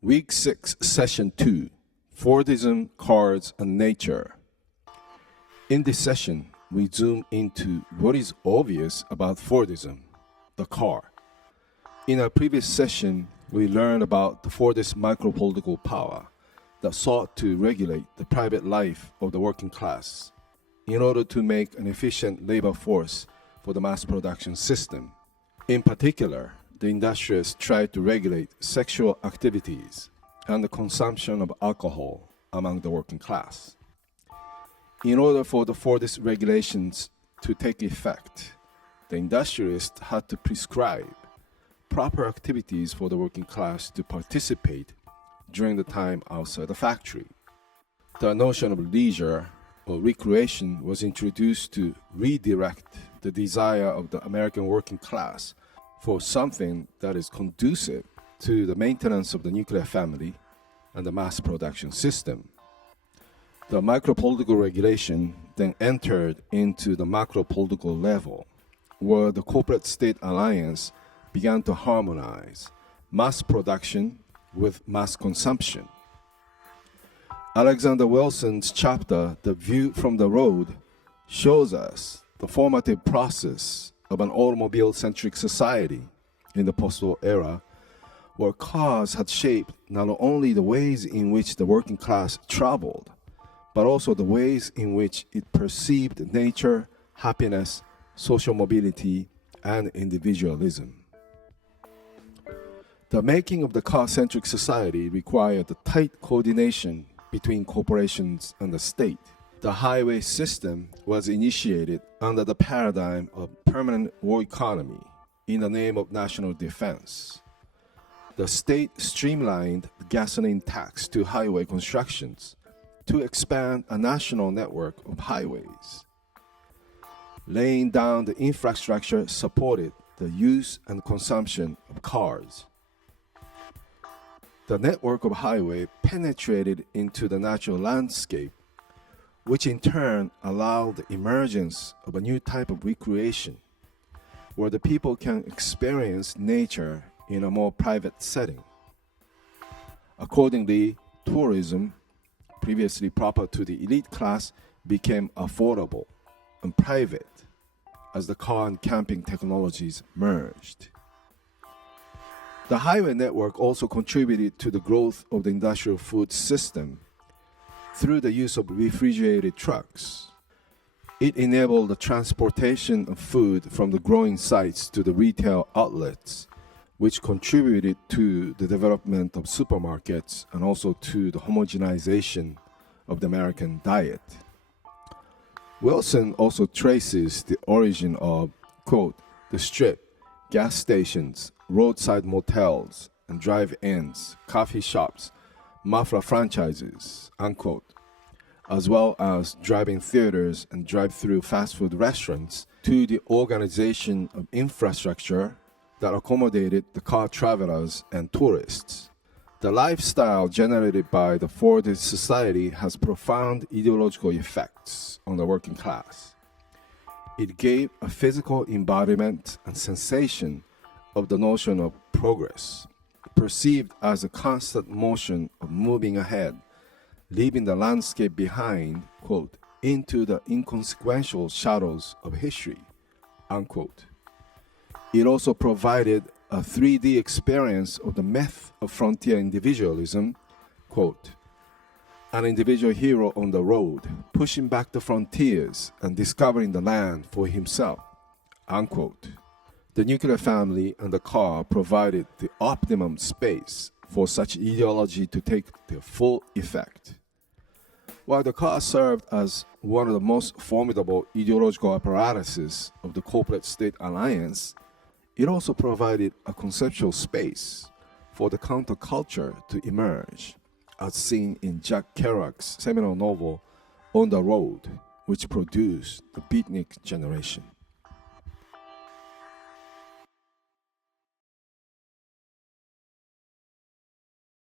Week 6, Session 2, Fordism, Cars, and Nature. In this session, we zoom into what is obvious about Fordism, the car. In our previous session, we learned about the Fordist micropolitical power that sought to regulate the private life of the working class in order to make an efficient labor force for the mass production system. In particular, the industrialists tried to regulate sexual activities and the consumption of alcohol among the working class. In order for the Fordist regulations to take effect, the industrialists had to prescribe proper activities for the working class to participate during the time outside the factory. The notion of leisure or recreation was introduced to redirect the desire of the American working class for something that is conducive to the maintenance of the nuclear family and the mass production system. The micropolitical regulation then entered into the macropolitical level, where the corporate state alliance began to harmonize mass production with mass consumption. Alexander Wilson's chapter, The View from the Road, shows us the formative process of an automobile-centric society in the post-war era, where cars had shaped not only the ways in which the working class traveled, but also the ways in which it perceived nature, happiness, social mobility, and individualism. The making of the car-centric society required the tight coordination between corporations and the state. The highway system was initiated under the paradigm of permanent war economy in the name of national defense. The state streamlined the gasoline tax to highway constructions to expand a national network of highways. Laying down the infrastructure supported the use and consumption of cars. The network of highway penetrated into the natural landscape, which in turn allowed the emergence of a new type of recreation, where the people can experience nature in a more private setting. Accordingly, tourism, previously proper to the elite class, became affordable and private as the car and camping technologies merged. The highway network also contributed to the growth of the industrial food system through the use of refrigerated trucks. It enabled the transportation of food from the growing sites to the retail outlets, which contributed to the development of supermarkets and also to the homogenization of the American diet. Wilson also traces the origin of, quote, the strip, gas stations, roadside motels and drive-ins, coffee shops, mafia franchises, unquote, as well as drive-in theaters and drive-through fast food restaurants, to the organization of infrastructure that accommodated the car travelers and tourists. The lifestyle generated by the Fordist society has profound ideological effects on the working class. It gave a physical embodiment and sensation of the notion of progress, perceived as a constant motion of moving ahead, leaving the landscape behind, quote, into the inconsequential shadows of history, unquote. It also provided a 3D experience of the myth of frontier individualism, quote, an individual hero on the road, pushing back the frontiers and discovering the land for himself, unquote. The nuclear family and the car provided the optimum space for such ideology to take their full effect. While the car served as one of the most formidable ideological apparatuses of the corporate state alliance, it also provided a conceptual space for the counterculture to emerge, as seen in Jack Kerouac's seminal novel On the Road, which produced the beatnik generation.